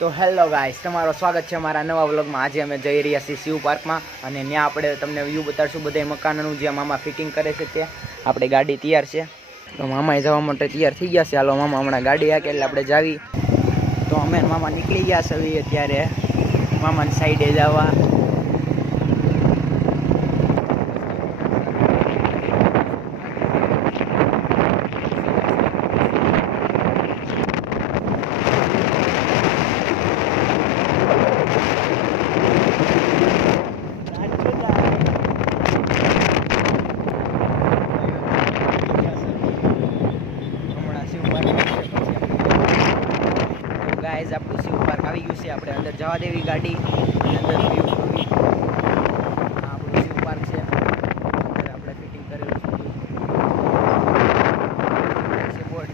તો hello guys, તમારું સ્વાગત છે અમારા નવા વ્લોગમાં। આજે અમે જઈ રહ્યા છીએ શિવ પાર્કમાં અને ત્યાં આપણે તમને વ્યૂ બતાડશું બધા મકાનનું જ્યાં મામા ફિટિંગ કરે છે ત્યાં આપણી ગાડી તૈયાર છે। તો મામાએ જવા માટે તૈયાર થઈ ગયા છે। હાલો મામા હમણાં ગાડી આકે એટલે આપણે જાવી। તો અમે મામા નીકળી ગયા છીએ અત્યારે મામાની સાઈડે જવા। ગાઈઝ આપણું શિવ પાર્ક આવી ગયું છે। આપણે અંદર જવા દેવી ગાડી અંદર વ્યૂ જોવી। આપણું શિવ પાર્ક છે, અંદર આપણે ફિટિંગ કરેલું છે બોર્ડ।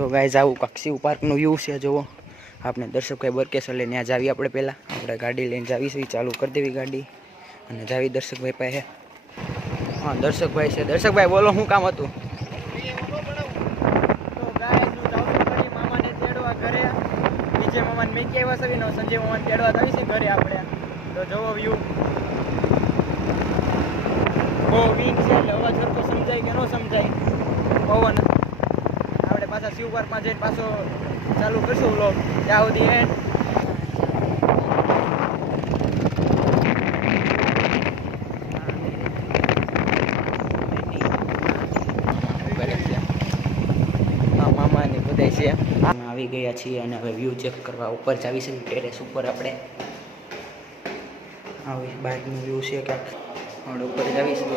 તો ગાઈઝ આવું કાંક શિવ પાર્કનું વ્યૂ છે જુઓ। આપણે દર્શકભાઈ બરકેસર લઈને ત્યાં જાવી। આપણે પહેલાં આપણે ગાડી લઈને જાવીશું, ચાલુ કરી દેવી ગાડી અને જાવી દર્શકભાઈ પાસે। હા દર્શકભાઈ છે। દર્શકભાઈ બોલો શું કામ હતું? તો ગાઈઝ હું જાઉં છું ઘરે મામાને તેડવા ઘરે। વિજય મામાને મેં આવ્યા છે ને સંજય મામાને તેડવા આવી છે ઘરે આપણે। તો જુઓ વ્યૂ બહુ વીક છે એટલે અવાજ સરખો સમજાય કે ન સમજાય પવન। આપણે પાછા શિવ પાર્કમાં જઈને પાછો ચાલુ કરશું વ્લોગ ત્યાં સુધી એન્ડ। મામાની બધાય છે આવી ગયા છીએ અને હવે વ્યૂ ચેક કરવા ઉપર જાવી છે ટેરેસ ઉપર। આપણે આવી બાઇકનું વ્યૂ છે કાંક આપણે ઉપર જાવીશું।